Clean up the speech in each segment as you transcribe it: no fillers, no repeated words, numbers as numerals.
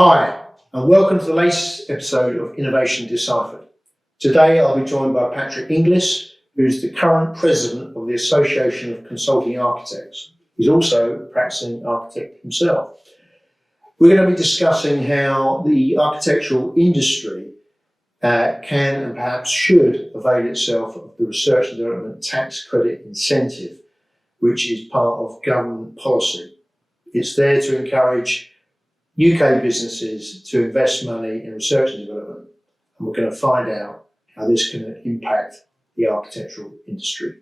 Hi, and welcome to the latest episode of Innovation Deciphered. Today I'll be joined by Patrick Inglis, who is the current president of the Association of Consulting Architects. He's also a practicing architect himself. We're going to be discussing how the architectural industry can and perhaps should avail itself of the Research and Development Tax Credit Incentive, which is part of government policy. It's there to encourage UK businesses to invest money in research and development, and we're going to find out how this can impact the architectural industry.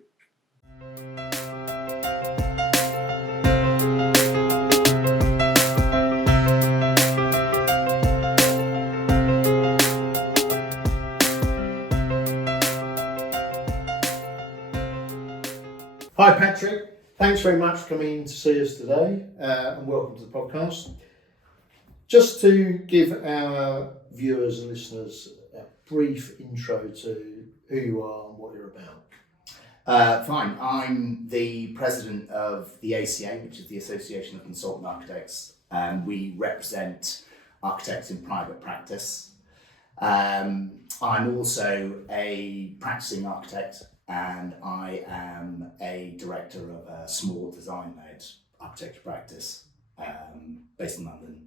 Hi Patrick, thanks very much for coming in to see us today, and welcome to the podcast. Just to give our viewers and listeners a brief intro to who you are and what you're about. Fine. I'm the president of the ACA, which is the Association of Consultant Architects, and we represent architects in private practice. I'm also a practicing architect, and I am a director of a small design-led architecture practice based in London.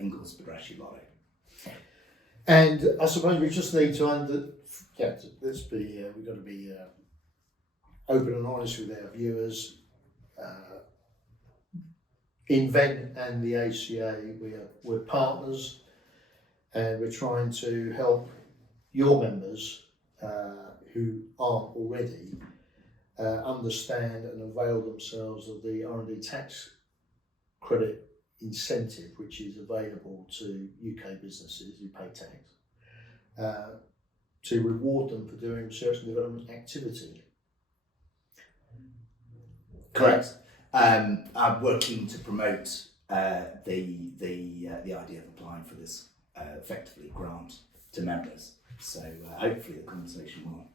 Inglis, IBLA. And I suppose we just need to we've got to be open and honest with our viewers. Invent and the ACA, we're partners, and we're trying to help your members who aren't already understand and avail themselves of the R&D tax credit incentive, which is available to UK businesses who pay tax, to reward them for doing research and development activity. Correct. I'm working to promote the idea of applying for this effectively grant to members. So hopefully the conversation will.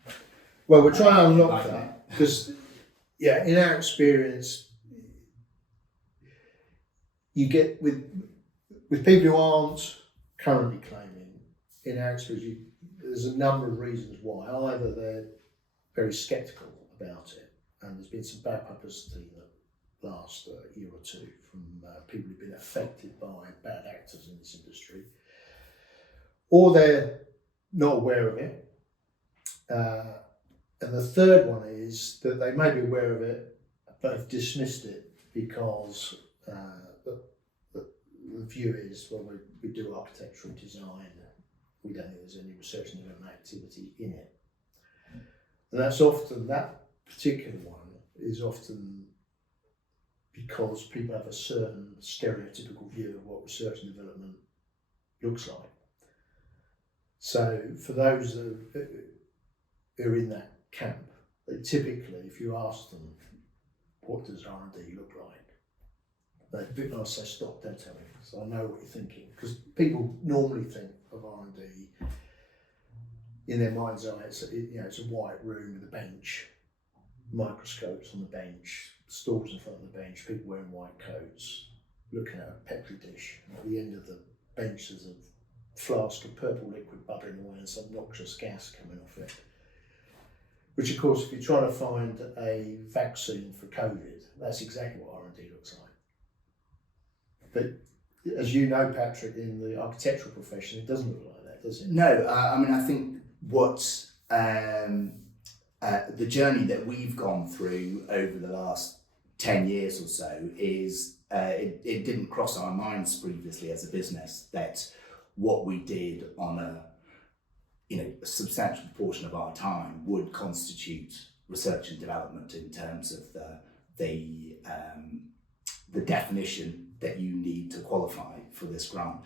Well, we're trying to unlock that because, in our experience, you get with people who aren't currently claiming, in our experience, there's a number of reasons why. Either they're very sceptical about it, and there's been some bad publicity in the last year or two from people who've been affected by bad actors in this industry, or they're not aware of it. And the third one is that they may be aware of it, but have dismissed it because the view is, well, we do architectural design, we don't think there's any research and development activity in it. And that particular one is often because people have a certain stereotypical view of what research and development looks like. So for those who are in that camp, they typically, if you ask them, what does R&D look like? They're a bit nice, they stop, don't tell me, so I know what you're thinking. Because people normally think of R&D in their mind's eye, it's a white room with a bench, microscopes on the bench, stools in front of the bench, people wearing white coats, looking at a petri dish. And at the end of the bench there's a flask of purple liquid bubbling away and some noxious gas coming off it. Which of course, if you're trying to find a vaccine for COVID, that's exactly what R&D looks like. But as you know, Patrick, in the architectural profession, it doesn't look like that, does it? No, I think what the journey that we've gone through over the last 10 years or so is it didn't cross our minds previously as a business that what we did on a substantial proportion of our time would constitute research and development in terms of the definition that you need to qualify for this grant.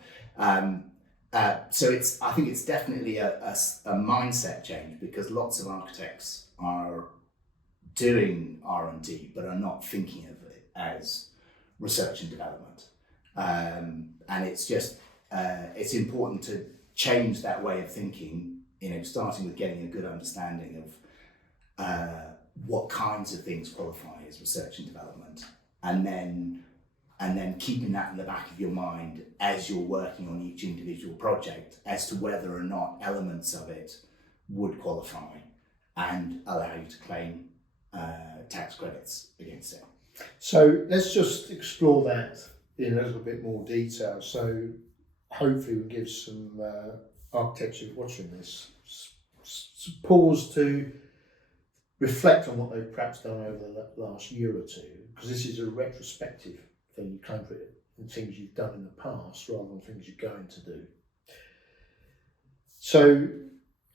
So I think it's definitely a mindset change, because lots of architects are doing R&D but are not thinking of it as research and development. And it's just it's important to change that way of thinking, starting with getting a good understanding of what kinds of things qualify as research and development, and then and then keeping that in the back of your mind as you're working on each individual project as to whether or not elements of it would qualify and allow you to claim tax credits against it. So let's just explore that in a little bit more detail. So hopefully we'll give some architects who are watching this pause to reflect on what they've perhaps done over the last year or two, because this is a retrospective thing. You claim for it in things you've done in the past rather than things you're going to do. So,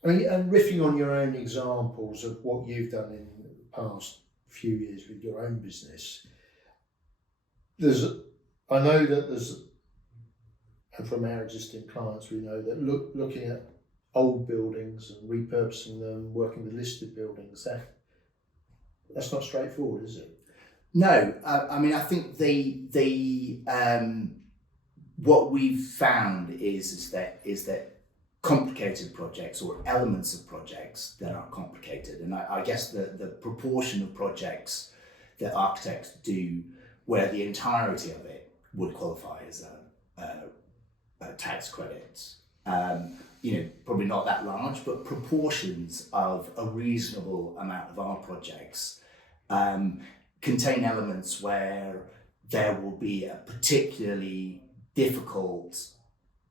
I mean, and riffing on your own examples of what you've done in the past few years with your own business, I know that there's, and from our existing clients, we know that looking at old buildings and repurposing them, working with listed buildings, that's not straightforward, is it? No, I mean, I think what we've found is that complicated projects or elements of projects that are complicated, and I guess the proportion of projects that architects do where the entirety of it would qualify as a tax credit, probably not that large, but proportions of a reasonable amount of our projects contain elements where there will be a particularly difficult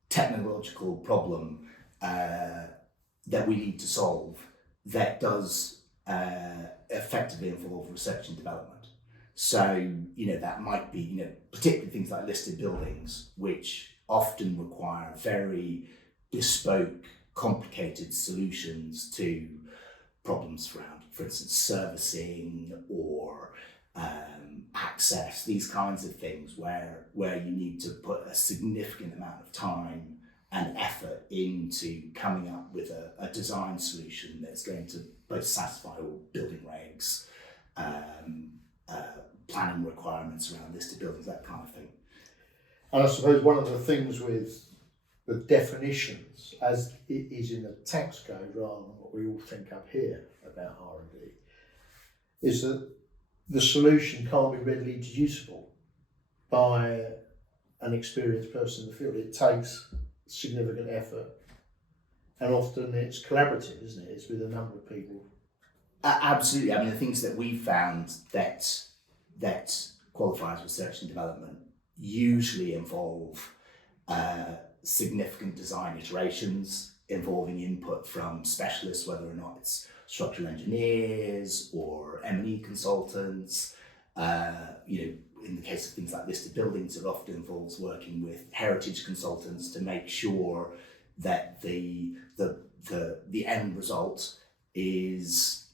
technological problem that we need to solve that does effectively involve research and development. So, that might be, particularly things like listed buildings, which often require very bespoke, complicated solutions to problems around, for instance, servicing or access, these kinds of things where you need to put a significant amount of time and effort into coming up with a design solution that's going to both satisfy all building regs, planning requirements around listed buildings, that kind of thing. And I suppose one of the things with the definitions, as it is in the tax code rather than what we all think up here about R&D, is that the solution can't be readily deducible by an experienced person in the field. It takes significant effort, and often it's collaborative, isn't it? It's with a number of people. Absolutely. I mean, the things that we've found that qualify as research and development usually involve significant design iterations involving input from specialists, whether or not it's structural engineers or M&E consultants. In the case of things like listed buildings, it often involves working with heritage consultants to make sure that the end result is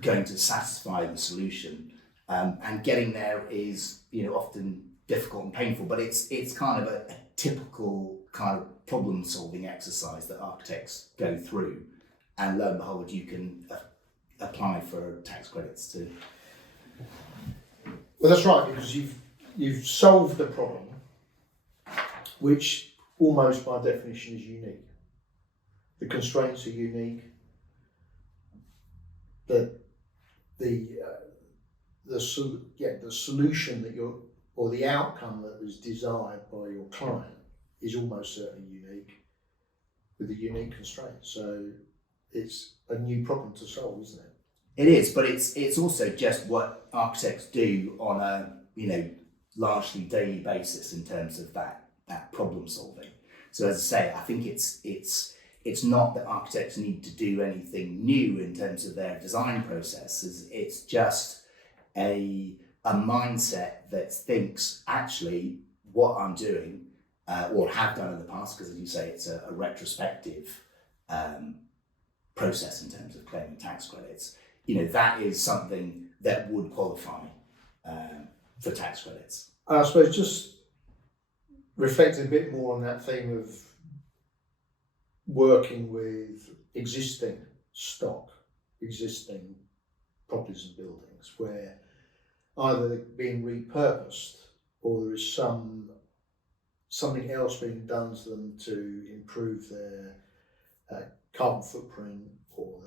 going to satisfy the solution. And getting there is, often difficult and painful, but it's kind of a typical kind of problem-solving exercise that architects go through. And lo and behold, you can apply for tax credits too. Well, that's right, because you've solved a problem which almost by definition is unique. The constraints are unique. The solution or the outcome that was desired by your client is almost certainly unique with a unique constraint. So it's a new problem to solve, isn't it? It is, but it's also just what architects do on a largely daily basis in terms of that problem solving. So as I say, I think it's not that architects need to do anything new in terms of their design processes. It's just a mindset that thinks, actually, what I'm doing or have done in the past, because as you say, it's a retrospective process in terms of claiming tax credits. That is something that would qualify for tax credits. And I suppose just reflecting a bit more on that theme of working with existing stock, existing properties and buildings, where either they're being repurposed or there is something else being done to them to improve their carbon footprint or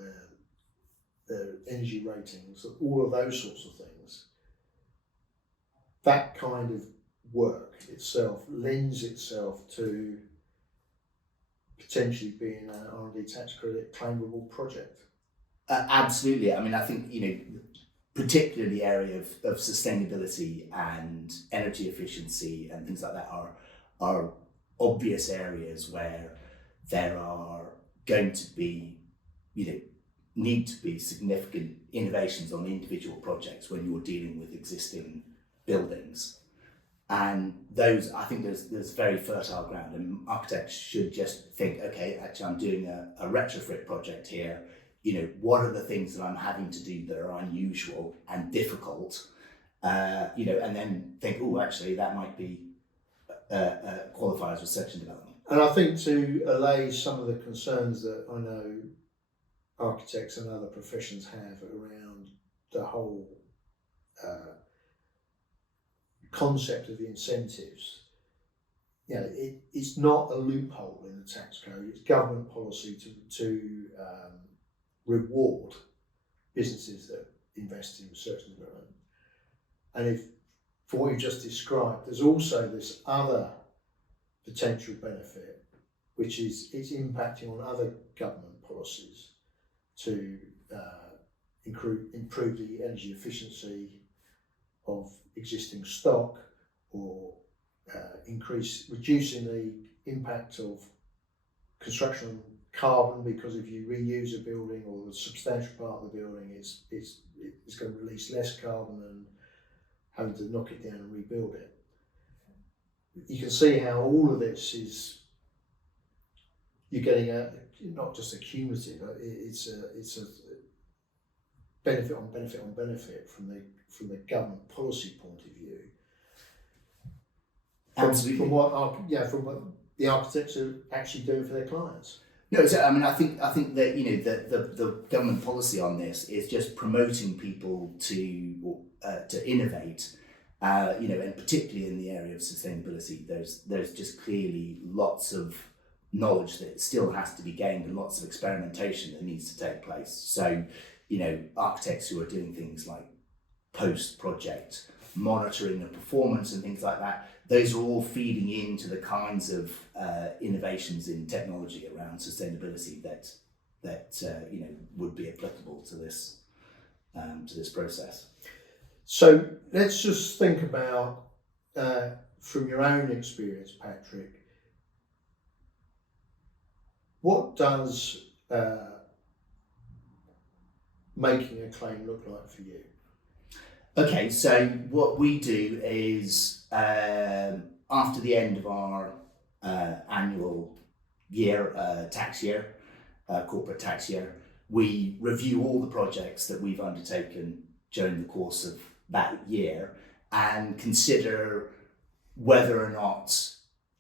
their energy ratings, all of those sorts of things. that kind of work itself lends itself to potentially being an R&D tax credit claimable project. Absolutely. I mean, I think, particularly the area of sustainability and energy efficiency and things like that are obvious areas where there are going to be, need to be significant innovations on individual projects when you're dealing with existing buildings. And those, I think there's very fertile ground, and architects should just think, okay, actually I'm doing a retrofit project here. What are the things that I'm having to do that are unusual and difficult? And then think, oh, actually that might be qualify as research and development. And I think to allay some of the concerns that I know architects and other professions have around the whole concept of the incentives, it's not a loophole in the tax code. It's government policy to reward businesses that invest in research and development. And if, for what you just described, there's also this other potential benefit, which is it's impacting on other government policies to improve the energy efficiency of existing stock, or reducing the impact of construction on carbon, because if you reuse a building, or the substantial part of the building is going to release less carbon than having to knock it down and rebuild it. You can see how all of this is, you're getting not just a cumulative, it's a benefit on benefit on benefit from the government policy point of view. Absolutely. From what the architects are actually doing for their clients. No, so I mean, I think that the government policy on this is just promoting people to innovate, and particularly in the area of sustainability, there's just clearly lots of knowledge that still has to be gained and lots of experimentation that needs to take place. So, architects who are doing things like post-project monitoring of performance and things like that, those are all feeding into the kinds of innovations in technology around sustainability that would be applicable to this process. So let's just think about, from your own experience, Patrick, what does making a claim look like for you? Okay, so what we do is after the end of our annual year, tax year, corporate tax year, we review all the projects that we've undertaken during the course of that year and consider whether or not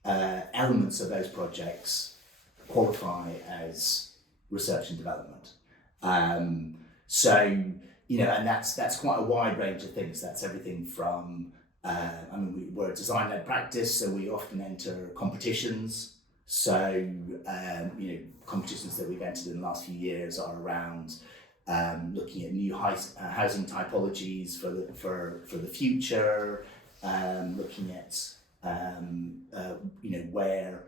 elements of those projects qualify as research and development. And that's quite a wide range of things. That's everything from, we're a design-led practice, so we often enter competitions. So, competitions that we've entered in the last few years are around looking at new housing typologies for the future, looking at where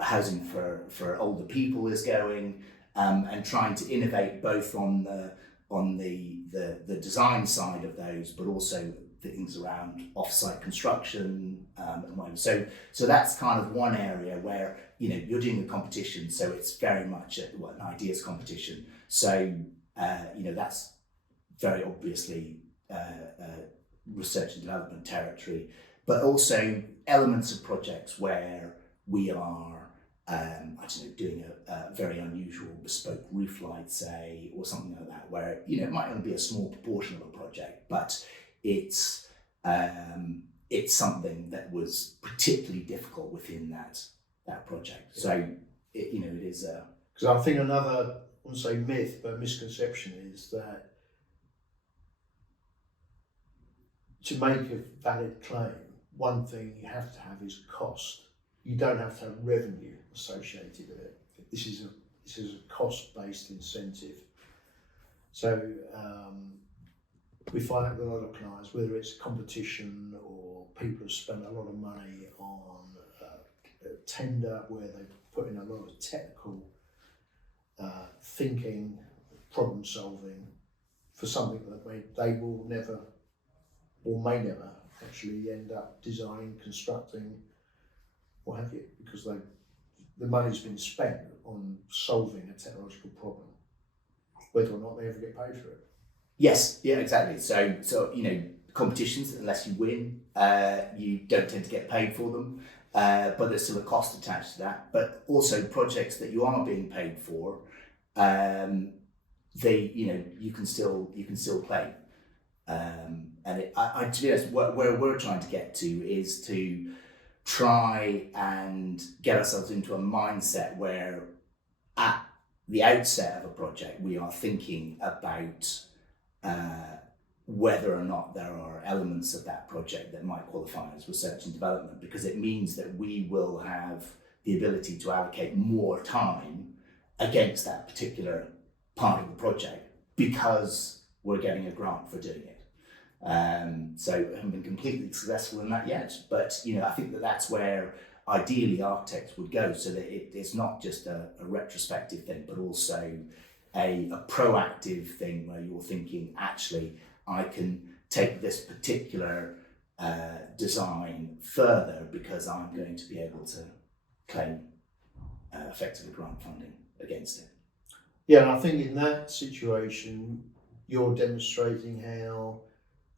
housing for older people is going, and trying to innovate both on the design side of those, but also things around off-site construction and whatever. So that's kind of one area where you're doing a competition, so it's very much an ideas competition. So that's very obviously research and development territory, but also elements of projects where we are doing a very unusual bespoke roof light, say, or something like that, where it might only be a small proportion of a project, but it's something that was particularly difficult within that project. So it is because I think another, I wouldn't say myth, but misconception is that to make a valid claim, one thing you have to have is cost. You don't have to have revenue associated with it. This is a cost-based incentive. So we find out that a lot of clients, whether it's competition or people have spent a lot of money on a tender where they put in a lot of technical thinking, problem solving for something that they will never or may never actually end up designing, constructing, what have you, because the money's been spent on solving a technological problem, whether or not they ever get paid for it. Yes, yeah, exactly. So competitions, unless you win, you don't tend to get paid for them. But there's still a cost attached to that. But also projects that you are being paid for, you can still claim. And to be honest, where we're trying to get to is to try and get ourselves into a mindset where at the outset of a project we are thinking about whether or not there are elements of that project that might qualify as research and development, because it means that we will have the ability to allocate more time against that particular part of the project because we're getting a grant for doing it. So I haven't been completely successful in that yet, but I think that's where ideally architects would go, so that it's not just a retrospective thing, but also a proactive thing where you're thinking, actually, I can take this particular design further because I'm going to be able to claim effectively grant funding against it. Yeah, and I think in that situation, you're demonstrating how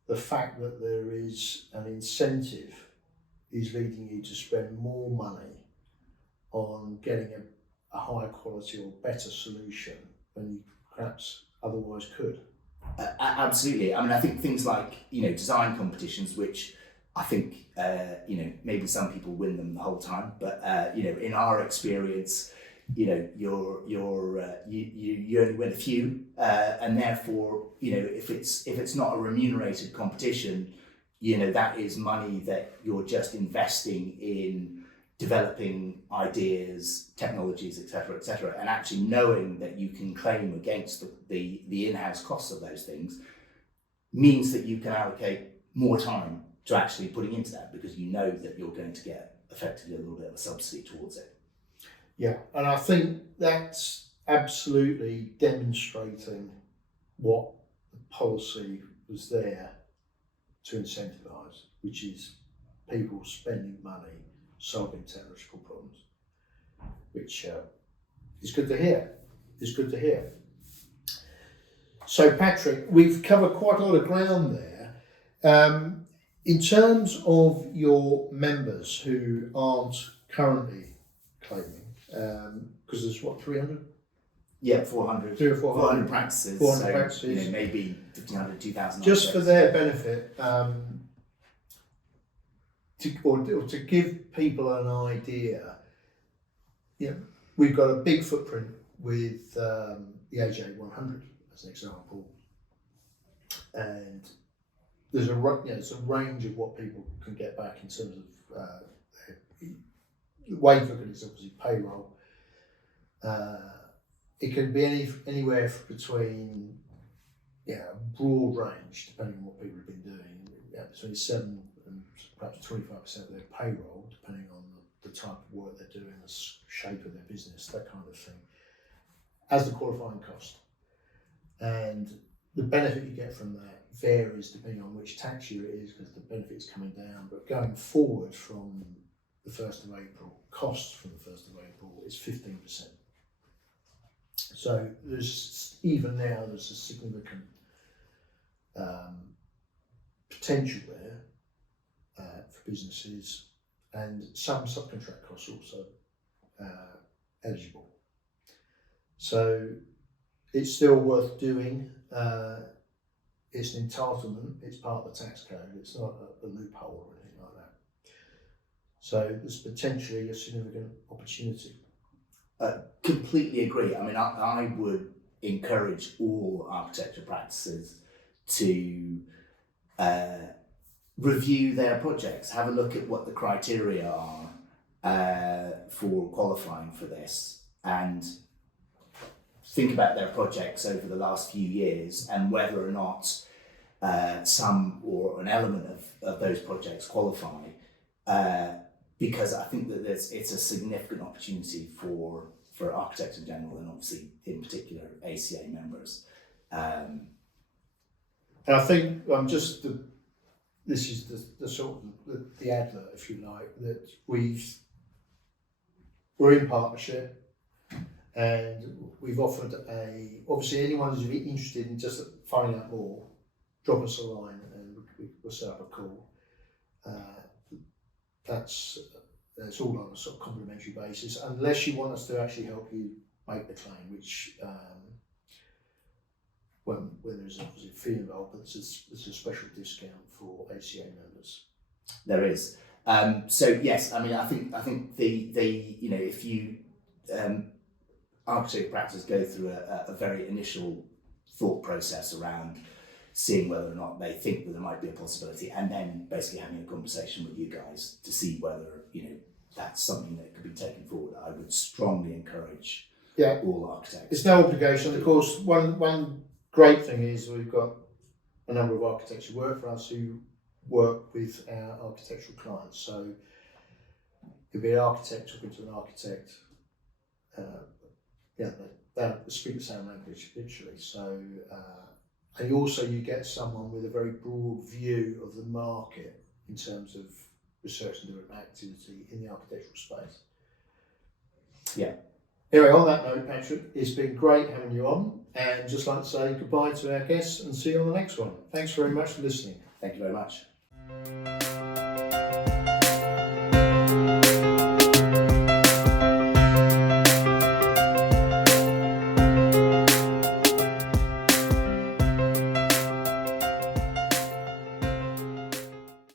the fact that there is an incentive is leading you to spend more money on getting a higher quality or better solution than you perhaps otherwise could. Absolutely. I mean, I think things like design competitions, which I think maybe some people win them the whole time, but in our experience, you only win a few, and therefore if it's not a remunerated competition, that is money that you're just investing in developing ideas, technologies, etc., and actually knowing that you can claim against the in-house costs of those things means that you can allocate more time to actually putting into that, because you know that you're going to get effectively a little bit of a subsidy towards it. Yeah, and I think that's absolutely demonstrating what the policy was there to incentivise, which is people spending money solving technological problems, which is good to hear. It's good to hear. So, Patrick, we've covered quite a lot of ground there. In terms of your members who aren't currently claiming, because there's 300? Yeah, 400. 300 or 400 practices. 400 practices. Maybe 1,500, 2,000. Just for their benefit, to give people an idea, we've got a big footprint with the AJ 100 as an example, and there's a range of what people can get back in terms of the way to look at it is obviously payroll. It can be anywhere between a broad range, depending on what people have been doing, between 7 and perhaps 25% of their payroll, depending on the type of work they're doing, the shape of their business, that kind of thing, as the qualifying cost. And the benefit you get from that varies depending on which tax year it is, because the benefit's coming down. But going forward from the 1st of April, costs from the 1st of April is 15%. So there's a significant potential there for businesses, and some subcontract costs also eligible. So it's still worth doing. It's an entitlement, it's part of the tax code, it's not a loophole or anything like that. So there's potentially a significant opportunity. Completely agree. I mean, I would encourage all architecture practices to review their projects, have a look at what the criteria are for qualifying for this, and think about their projects over the last few years and whether or not some or an element of those projects qualify, because I think that it's a significant opportunity for architects in general, and obviously in particular ACA members. And I think this is the sort of the advert, if you like, that we're in partnership, and we've offered obviously anyone who's interested in just finding out more, drop us a line and we'll set up a call. It's all on a sort of complimentary basis, unless you want us to actually help you make the claim, which when there's obviously a fee involved, but it's a special discount for ACA members. There is. So yes, I mean, I think the if you architect practice go through a very initial thought process around seeing whether or not they think that there might be a possibility, and then basically having a conversation with you guys to see whether that's something that could be taken forward. I would strongly encourage all architects. It's no obligation. Of course, one great thing is we've got a number of architects who work for us who work with our architectural clients. So it could be an architect talking to an architect. They speak the same language, literally. So, and you get someone with a very broad view of the market in terms of research and development activity in the architectural space. Yeah. Anyway, on that note, Patrick, it's been great having you on, and just like to say goodbye to our guests and see you on the next one. Thanks very much for listening. Thank you very much.